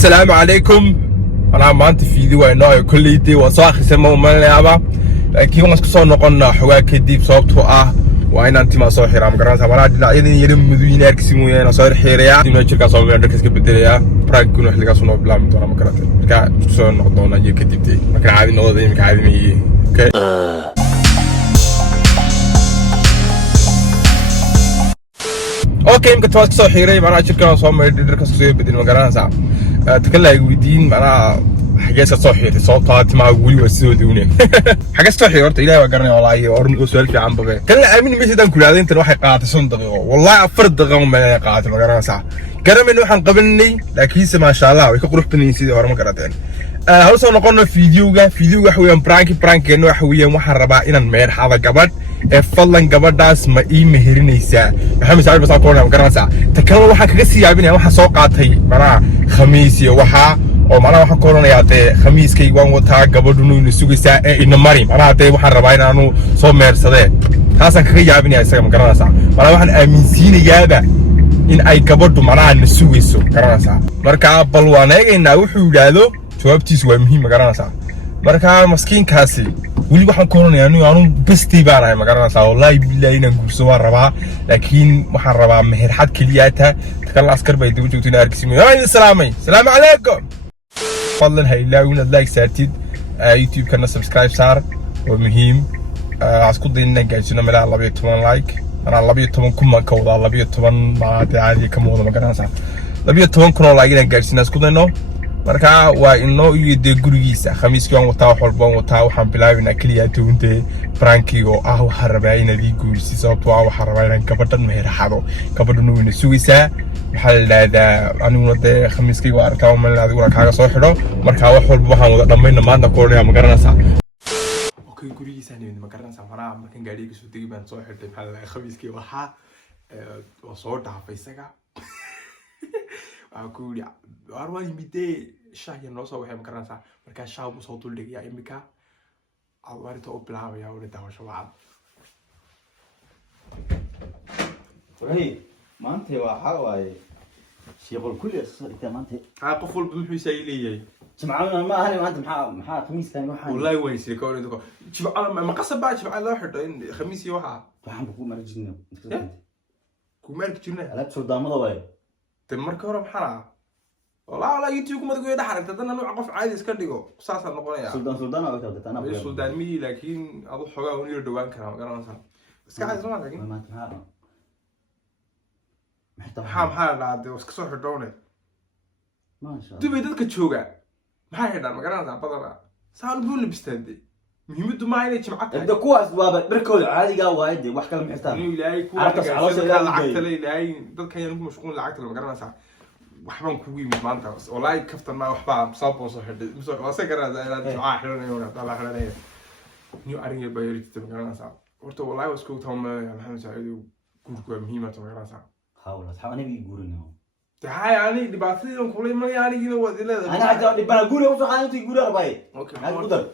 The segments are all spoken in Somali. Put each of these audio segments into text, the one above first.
السلام عليكم. أنا ما أنت في ذي وإنه كل دي وصاخ سمو من لعبة لكن ما سكسر نقلنا حواك كدي بصوبته وين أنت ما صاحي رام كراسة ولا لا إذا يرم مدينة كسمو أنا صار حيريا دي نشرك صار عندك كسب بدريا براك كنا حلقة صنع بلام ترى ما كراسة كا سكسر نقلنا يجي كدي تي ما كان عادي نقطة دي ما كان عادي مي أوكي اوكي يمكن تواسك سو حيري معنا شركه سو ما يدرك سو بدين ما غرانسا تكلا يودين معنا حاجه سو حيري صوتها ما ولي وسو دوني حاجه سو حيري horta ilaahay waa garanay wallahi orn su'aal fiican babe kala aamin meeshaan ku raadin tan waxay qaadatay 5 daqiiqo wallahi 4 daqiiqo ma ay qaadatay ma garanaysa garamin waxaan qabanay laakiinse ma sha Allah way ka qurux badan sidii hore ma garateen hal soo noqono fiidiyowga wax weeyaan prank-geenu wax weeyaan waxaan rabaa inaan meer xada gabadh ee fadlan gabadhaas ma ii meherinaysaa maxamed saciid bas aqoon ma garanaysaa ta kale waxa kaga sii yaabinaya waxa soo qaatay maraa khamiis iyo waxa oo maraa waxaan kooranayaa de khamiiskay waan wataa gabadhuna inuu sugaysaa ee ina mari maraa de waxaan rabaa inaanu soo meersadee taasan kaga yaabinaya isaga ma garanaysaa maraa waxaan aaminsiinayaaba in ay gabadhu maraa na sugayso garanaysaa marka bal waan eegaynaa wuxuu yiraahdo jawaabtiisu waa muhiim ma garanaysaa marka maskiinkaasi wali waxaan kooranayaa inuu aanu bestii baan ahay ma garanaysaa wallahi billahi inaan guurso waan rabaa laakiin waxaan rabaa meher xad kaliyaata takala askar bay dib u joogteen arkiisimo ay salaamay salaam alaykum fadlan haylaawina like saartid youtube kana subscribe saar waa muhiim asku dayna gaajina meel 12 like ana 12 kuma ka wada 12 ma caadi ka muuqdo ma garanaysaa 12 kun oo like inaan gaajina isku dayno marka waa inoo iyo gurigiisa khamiiskii aan wataa xolba wataa waxaan bilaabinaa kaliya toonte prankigo waxa rabaa inaad ii guursi sababtoo waxa rabaa inaan gabadhan meherxado gabadhuna way sugaysaa waxa la yiraahdaa aniguna de khamiiskii waa arkaa ma la adiguna kaaga soo xidho marka wax walba waxaan wada dhamayna maanta koornaa ma garanaysaa okay gurigiisa ma garanaysaa maraa markan gaariga soo tagi baan soo xidhay maxaa la khamiiskii waxa oo soo dhaafay isaga أقول أروى يمدي شاي النص أو هم كرنسا مركز شاب وصوت اللي يا إمك عوارض أوبلا ويا ولد هوا شباب. وهي ما أنت وحاوي شيء كل أنت ما أنت. قفل بمحي سيلي. سمعنا ما هني ما أنت محا خميس كان يوحى. والله وين سيكون يدك. شوف أنا ما قصب بعد شوف على واحد خميس يوحى. فهم بقول مرة جنة. كومارك جنة. لا تشوف دام ضوي. تمرك هرب حرا والله يوتيوب ما تقول يدحرك تدنا نوع قف عادي اسكنديغو قصاصا نقوليا سلطان او تبدت انا مش سلطان مي لكن ابو خوغا ونير دوان كان قرانسا اسك عايز ما لكن ما تنهار maxaa dhacday iska soo xidhoonay ma sha Allah dibay dadka jooga maxay xidhaan ma garanaysaa badana saan buu libistaanday muhiimadu ma inay jimcad tahay inta kuwaas waa barkooda caadiga waayd wax kale ma xistaan ilaahay ku lacagta ilaahay dadka ayaan ku mashquul lacagta ma garanaysaa waxbaan kugu yimid maanta wallahi kaftan ma waxba sabab soo xidhay waase garanaysaa inaad jimcad xidhanayo wala xidhanayo niyo ariga bayirti ma garanaysaa horta wallahi wasku taamay maxamed saciid guurku waa muhiim ah ma garanaysaa حاول أنا بيقولونه. هاي يعني دبعتي كل ما يعني كذا وذي أنا عاد بقول له وصح أنا تقول له رباي. أوكي. هذا قدر.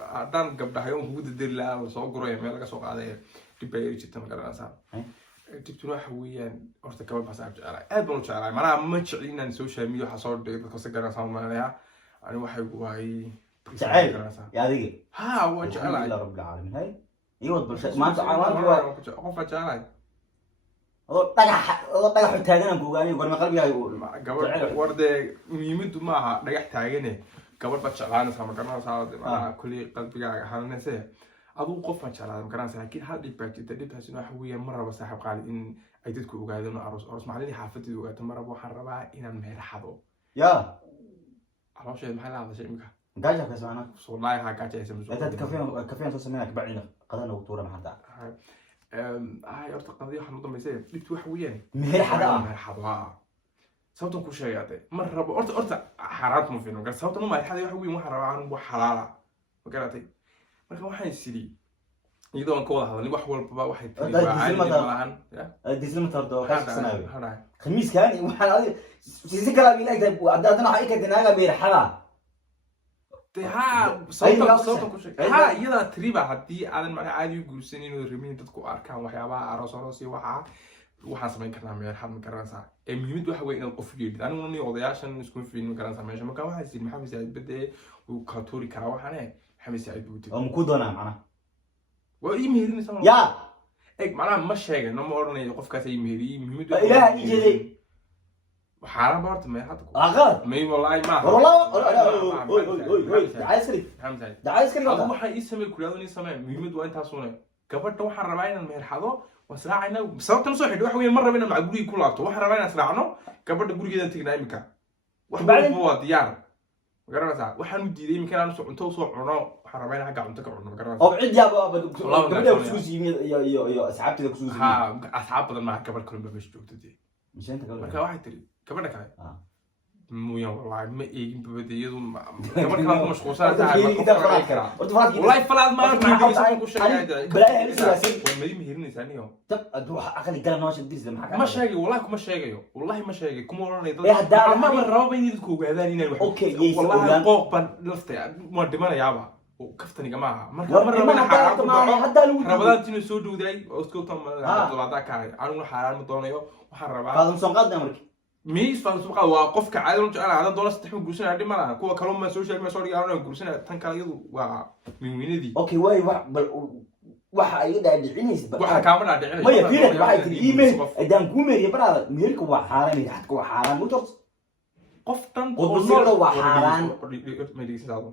عدان قبل حيوم هو الدير لا وسوق قرية ما لقى سوق عليه تبي جدا مقرنا صار. تبي تروح حويا أرتك كمان بس أرجع على. أبغى أرجع على. أنا ما تشعلين أن سوشيال ميديا حصار ده بس قرنا صار ما لها. أنا واحد وهاي. تعال. يا ذي. ها هو أرجع على. الله رب العالمين هاي. يود بالشيء ما تعاون هو. أقف أرجع على. طلع تاجنا بوغاني وقال ما قلبي يقول قبل ورده يمد معها دغح تاجنه قبل بجعلان سما كرنا صار كل قلبي حالنسه ادو قف بجعلان كرنا لكن هل دبت دبتاس انه حويه مره صاحب قال ان اي ددك اوغادن اروس معلني حافتي اوغات مره waxaan rabaa inaan meherxado ya علاش maxay la hadashay imika gaja ka saana wallahi ha gaja isma soo dad kafeen soo sameeyay bacina qadan ugu tuura maxaa هاي أرتقى ذي حمض ما يصير ليك واحد وياي مهر حدا مهر حدا صوتهم كل شيء هذا مرة أرت حرات مو فينه قال صوتهم ما يحد واحد ويا محرر عنه وحلالة وقالتي ما كان واحد يسيري يدور أنك والله هذا اللي واحد ولا واحد ديزل متر ده كاش سناوي خميس كان وحنا ذكر أبي لك وعدنا حقيقة دناغا مهر حدا ها صوتك كل شيء ها يلا تريبا حدي على المعنى عادي يقول سنين ورمين تدكو أركان وحيابا أروس أروسي وحا waxaan samayn karnaa meherxad ma garanaysaa ee muhiimadu waxa weeye inaad qof yeedhid aniguna nin odayaashan isku fiin ma garanaysaa meesha marka waxaa sidii maxamed saciid bade uu ka tuuri karaa waxaane maxamed saciid buu oo ku doonaa macna waa ii meheerinaysaa ya eeg macnaha ma sheegay ma oranayo qofkaas ay meheriyey muhiimadu ilaaha ii jeeday waxaana baarta meherxad aqad may wallahi ma والله عايزكري maxamed saciid عايزكري adu waxaa ii samey kulaado nin samee muhiimadu waa intaasuna gabadha waxaan rabaa inaan meherxado wasraacayna sababtan soo xidhay waxa weeye mar raba inaan maca guriga ku laabto waxaan rabaa inaan israacno gabadha gurigeedan tegnaa imika wax walba waa diyaar ma garanaysaa waxaan u diiday imika inaan cunto usoo cuno waxaan rabaa inaan xagga cunto ka cuno ma garanaysaa oo cid yaaba gabadha kusuusi iyo asxaabtida kusuusi ha asxaab badan ma gabadh kale ba meesha joogto dee misheenta kale marka waxay tiri gabadha kale مويا والله ما إيجن ببدية كمان كلام مشغول والله فلاد ما بلا هرسي والمدي مهيرني ثانية طب أخلي الكلام ماشي بديس لما ما شاقي والله ما شاقي والله ما شاقي كم ورانا يضل ما مرة بيني يذكوا هذاني الواحد أوكي والله قوق بن لفته مقدمنا يابا وكفتني جماعة مرة ما حرام رمضان تنو سودو داي أسكتهم طلعت كاري أنا حرام مطونيو وحرام هذا مسقطنا مركي ميس فانسوقا وقفك عادل وجعل على دولار استحمل قرسنا عادي ما كوا كلام ما سوشيال ما صار يعملون قرسنا تنكر يدو ومن وين دي أوكي واي waxa ay dhaadhicinaysa waxa kaamada dhaadhicinaysa ma yafiirad waxa ay email adaan ku meeyay barada meelka waa xaraan iyo xadka waa xaraan motor qof tan qodobada waa xaraan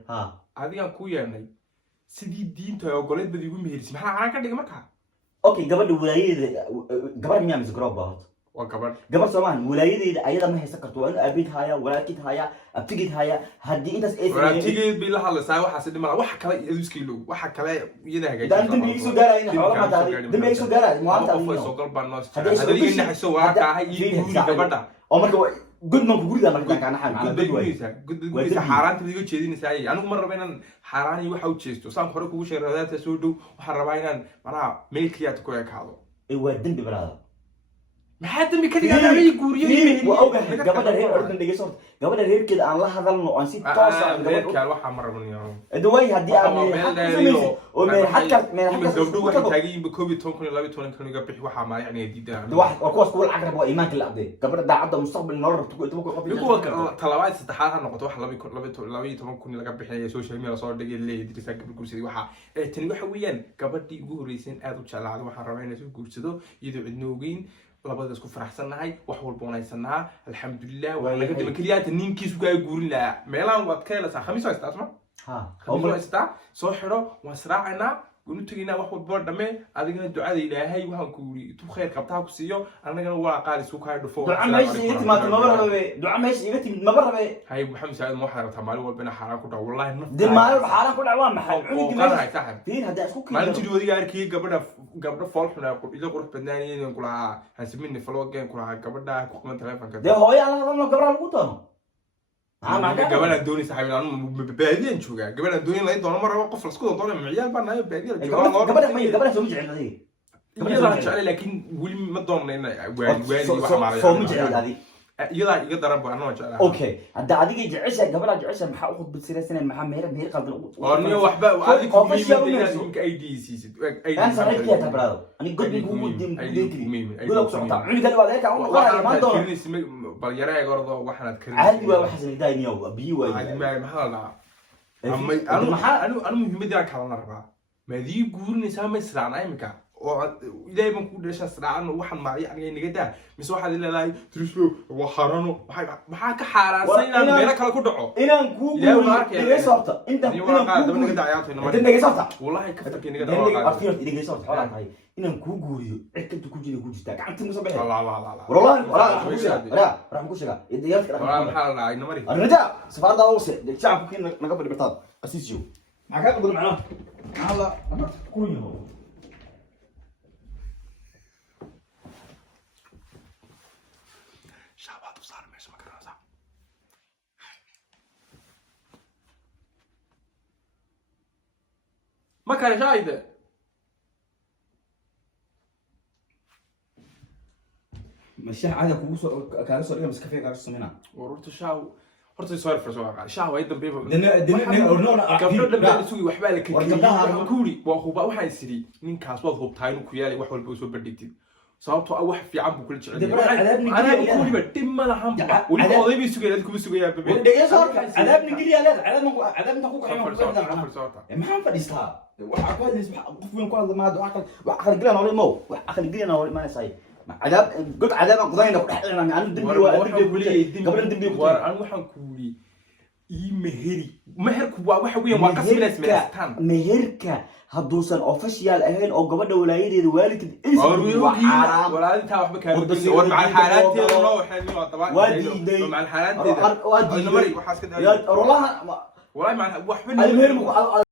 ha adiga ku yeernay sidii diinta ay ogoleed bad igu meheerisi maxaa xaraan ka dhigay markaa okay gabadha walaayadeeda gabadha miyaa mis garoob baad gabadh Soomaan walaayadeeda ayada ma haysan karto waa in abid haya walaakid haya abtigid haya hadii intaas ay walaakid bi la hadlaysaa waxa si dhimala wax kale iyo iskiilo waxa kale iyada hagaajin dan dambi soo gaarayna xoolo ma tahay dambi soo gaaray maanta qof soo galbaan noo hadii in xisoo waa ka ahay iyo gabadha oo marka gudman ku guriga marka kana xal gudbiisa xaaraanta diga jeedinaysaa anigu mar raba inaan xaaraan iyo waxa u jeesto saan hore kugu sheegaadaata soo dhow waxa rabaa inaan mara meelkiyaad ku ekaado waa dambi barada maxaa dambi ka dhigaa ay guuriyay gabadha reer ordan dhigayso gabadha reerkeeda aan la hadalno aan si toos ah gabadha waxa marabaniyo adaway hadii aan oo meel xadka gabadhu waxay taagayeen covid 2022 kan uga bixi waxa ma yani diidaan wax oo kuwas kuul aqrab waa iimaanka la abday gabadha daacadda mustaqbal nolol rabto inta ku qof talabaad saddexaad ha noqoto wax 12 kun laga bixinayo social media soo dhigay leeyahay gabadh guursaday waxa tani waxa weeyaan gabadhii ugu horeysay aad u jeclaado waxa rabaa inay soo guursado iyadoo cidna ogeyn labada isku faraxsanahay wax walba wanaagsanaa alxamdulillah waa laga dhimay kaliya ninkiisu gaa guurin la meelaan wad ka helaysaa khamiis waa istaasma khamiis waa istaa soo xiro waa israacayna unu tagina wax walba dhamee adigana ducada ilaahay waxaan ku yiri tu khayr qabtaa ku siiyo anagana waa qaali soo ka dhufo duca meeshi inta ma rabe duca meeshi iga timid ma rabe hay maxamed saad ma xaraabta maalin walba ina xaraan ku dhaw wallahi naf dib maalin xaraan ku dhaw waa maxay cunigi meeshi fiin hada isku kiyo maalin jiri wadiga arkay gabadha fool xuna ila qurux badnaanayeen ku lahaa hasimini vloggen ku lahaa gabadha ku qman telefonka de hooyo aan la hadalno gabadha lagu doono gabadha dooni saxaabin aan baadiyan jooga gabadha dooni la doono mar qof la isku doono maciyaal baan nahay baadiyan gabadha soo jecel adiga gabadha jecel laakiin wali ma doonayna waadi waxa maaray soo jecel adiga iyada iga daran baa anoo jecel okay hadda adiga jecesha gabadha jecesha maxaa u khudbad siraysan maxaa meher qaldan oo waxba adiga ku miimay inka IDCs aan saxiibkiya tabrado ani godbi ugu dimay gulo socota cuniga waa leeka oo qoray ma doono bal yaray gordo waxaad karin caadi waa waxa sanidayniyo biyo waa caadi ma maxaa la ama anu muhiimada kala rabaa ma dii guurinaysaa ma israacnaa imika oo ilaahay baan ku dhashay sraacno waxan ma yani naga daa mise waxaad leedahay trislo waa xarano maxaa ka xaaraansan inaan meel kale ku dhaco inaan ku guuriyo sabta inta inaan ku naga daayato inta naga sabta wallahi ka fakay naga daayato afkiir naga sabta xoolaha tahay inaan ku guuriyo cid ku jira ku jirta gacanta musa bixi la wallahi rax ku sheega idiyadka wallahi maxaa la ay namari arrinta safarda awse shacabku kiin naga badbaad asiisiyo maxaa ka qodol macna alla ku yimaado ما كان شايده مشي عادي كوسو كان سو بس كافيه كان سمينا ورت شاو horta soo farso waa shaaw ay dambe dina suugi waxba la keenay kuuri waa huba waxa isiri ninkaas waa hubtaa inuu ku yaalay wax walba soo badhigtid sababtoo ah wax fiican buu kula jecel yahay cadaab ku liba dhib ma lahan wali oday bay sugayaan kuma sugayaan babe wadayay soorka cadaab nigiliya leed cadaab ku kaxay maxaan fadhiistaa waxa ku hadlays qof weyn ku hadla ma wax aqal gilan oo mo wax aqal gilan oo ma nasay cadaab god cadaab qodayna ku dhaxlayna aan dambi waa gabadha dambi ku war aan waxaan ku wuli meherku waa waxa weeyaan waa qasbilaas meestaan meherka hadduusan official ahayn oo gabadha walaayadeeda waalidka xaraam walaadinta waxba ka badalay war macal xaalaanteeda loo waxaan waa dabaa macal xaalaanteeda waa diiday waxaas ka dhaay wallahi wallahi macal waxba